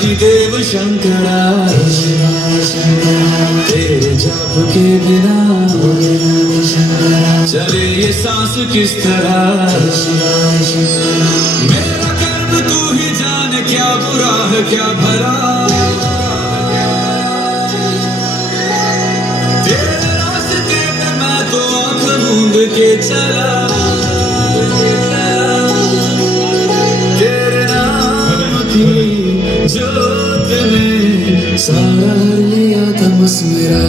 आदिदेव शंकरा, तेरे जाप के बिना चले ये सांस किस तरह। मेरा कर्म तू ही जाने, क्या बुरा है क्या भला। तेरे रास्ते पे मैं तो आंख मूंद के चला। तेरे नाम की जोत में सारा लिया था बस मेरा।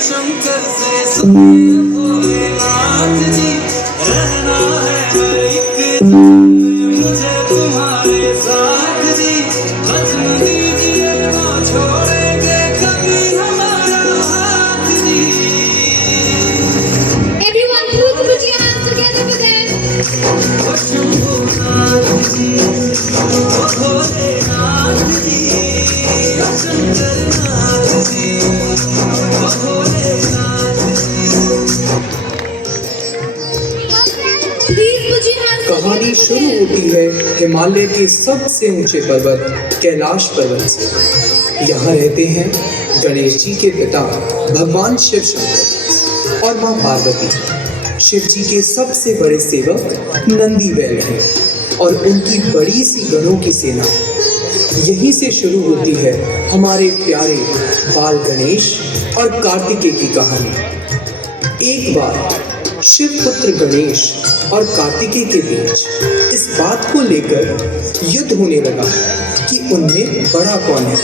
शंकर से भोलेनाथ जी, रहना है हर एक मुझे तुम्हारे साथ जी। भजन दीजिए ना छोड़ेंगे कभी हमारा हाथ जी। Everyone put your hands together for them. O Shambhunath ji, O Bholenath ji, O Shankarnath ji, O Bholenath ji. Please put your hands कहानी शुरू होती है हिमालय के सबसे ऊंचे पर्वत कैलाश पर्वत से। यहाँ रहते हैं गणेश जी के पिता भगवान शिव शंकर और माँ पार्वती। शिव जी के सबसे बड़े सेवक नंदी बैल हैं और उनकी बड़ी सी गणों की सेना। यहीं से शुरू होती है हमारे प्यारे बाल गणेश और कार्तिकेय की कहानी। एक बार शिव पुत्र गणेश और कार्तिकेय के बीच इस बात को लेकर युद्ध होने लगा कि उनमें बड़ा कौन है।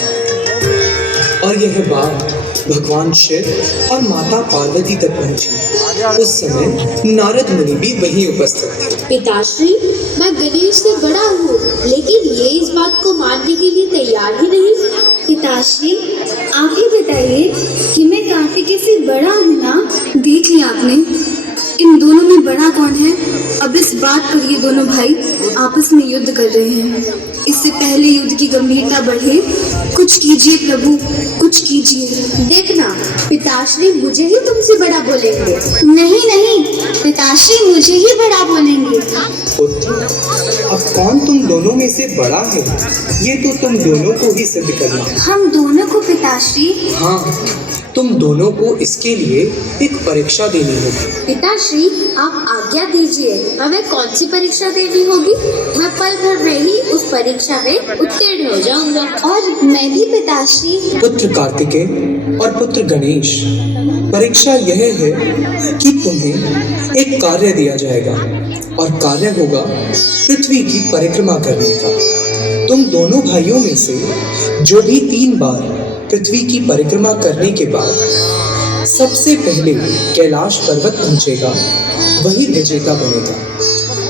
और यह बात भगवान शिव और माता पार्वती तक पहुंची। उस समय नारद मुनि भी वहीं उपस्थित थे। पिताश्री, मैं गणेश से बड़ा हूँ, लेकिन ये इस बात को मानने के लिए तैयार ही नहीं। पिताश्री, आप ही बताइए कि मैं कार्तिकेय से बड़ा हूँ ना? देख लिया आपने, इन दोनों में बड़ा कौन है। अब इस बात पर ये दोनों भाई आपस में युद्ध कर रहे हैं। इससे पहले युद्ध की गंभीरता बढ़े, कुछ कीजिए प्रभु, कुछ कीजिए। देखना, पिताश्री मुझे ही तुमसे बड़ा बोलेंगे। नहीं नहीं, पिताश्री मुझे ही बड़ा बोलेंगे। पुत्र, अब कौन तुम दोनों में से बड़ा है, ये तो तुम दोनों को ही सिद्ध करना। हम दोनों को पिताश्री? हाँ, तुम दोनों को इसके लिए एक परीक्षा देनी होगी। पिताश्री, आप आज्ञा दीजिए, हमें कौन सी परीक्षा देनी होगी? मैं पल भर में ही उस परीक्षा में उत्तीर्ण हो जाऊंगा। और मैं भी पिताश्री। पुत्र कार्तिकेय और पुत्र गणेश, परीक्षा यह है कि तुम्हें एक कार्य दिया जाएगा और कार्य होगा पृथ्वी की परिक्रमा करने का। तुम दोनों भाइयों में से जो भी 3 बार पृथ्वी की परिक्रमा करने के बाद सबसे पहले कैलाश पर्वत पहुंचेगा, वही विजेता बनेगा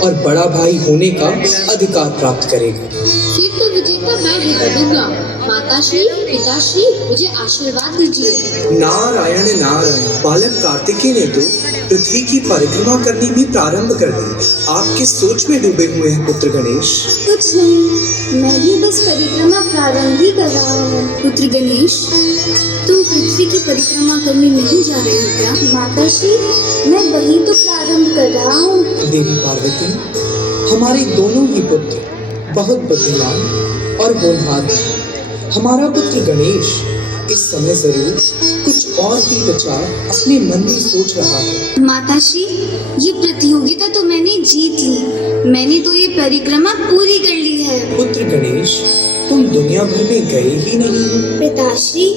और बड़ा भाई होने का अधिकार प्राप्त करेगा। फिर तो विजेता मैं ही बनूंगा। माताश्री, पिताश्री, मुझे आशीर्वाद दीजिए। नारायण नारायण। बालक कार्तिकेय ने तो पृथ्वी की परिक्रमा करनी भी प्रारंभ कर दी। आप किस सोच में डूबे हुए हैं पुत्र गणेश? कुछ नहीं, मैं भी बस परिक्रमा प्रारंभ ही कर रहा हूँ। पुत्र गणेश, तुम पृथ्वी की परिक्रमा करने नहीं जा रहे हो क्या? माताश्री, मैं वही तो प्रारंभ कर रहा हूँ। देवी पार्वती, हमारे दोनों ही पुत्र बहुत बुद्धिमान और होनहार हैं। हमारा पुत्र गणेश इस समय जरूर कुछ और ही विचार अपने मन में सोच रहा है। माताश्री, ये प्रतियोगिता तो मैंने जीत ली। मैंने तो ये परिक्रमा पूरी कर ली है। पुत्र गणेश, तुम दुनिया भर में गए ही नहीं हो। पिताश्री,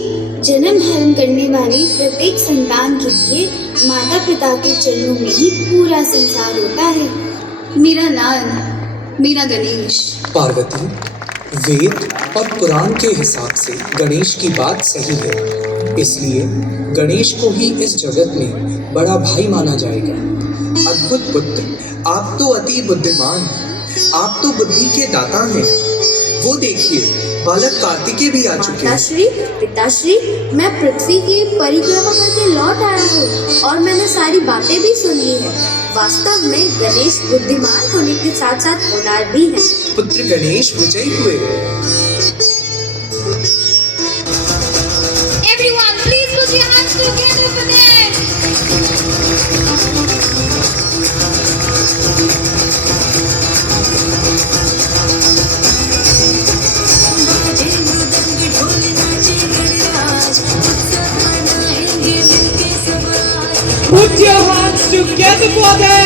जन्म धारण करने वाली प्रत्येक संतान के लिए माता पिता के चरणों में ही पूरा संसार होता है। मेरा लाल, मेरा गणेश। पार्वती, वेद और पुराण के हिसाब से गणेश की बात सही है, इसलिए गणेश को ही इस जगत में बड़ा भाई माना जाएगा। अद्भुत पुत्र, आप तो अति बुद्धिमान, आप तो बुद्धि के दाता हैं। वो देखिए, बालक कार्तिकेय भी आ चुके हैं। माताश्री, पिताश्री, मैं पृथ्वी की परिक्रमा करके लौट आया हूँ और मैंने सारी बातें भी सुन ली है। वास्तव में गणेश बुद्धिमान होने के साथ साथ होनहार भी है। पुत्र गणेश विजयी हुए। Everyone, please put your hands together for them. Put your hands together for them.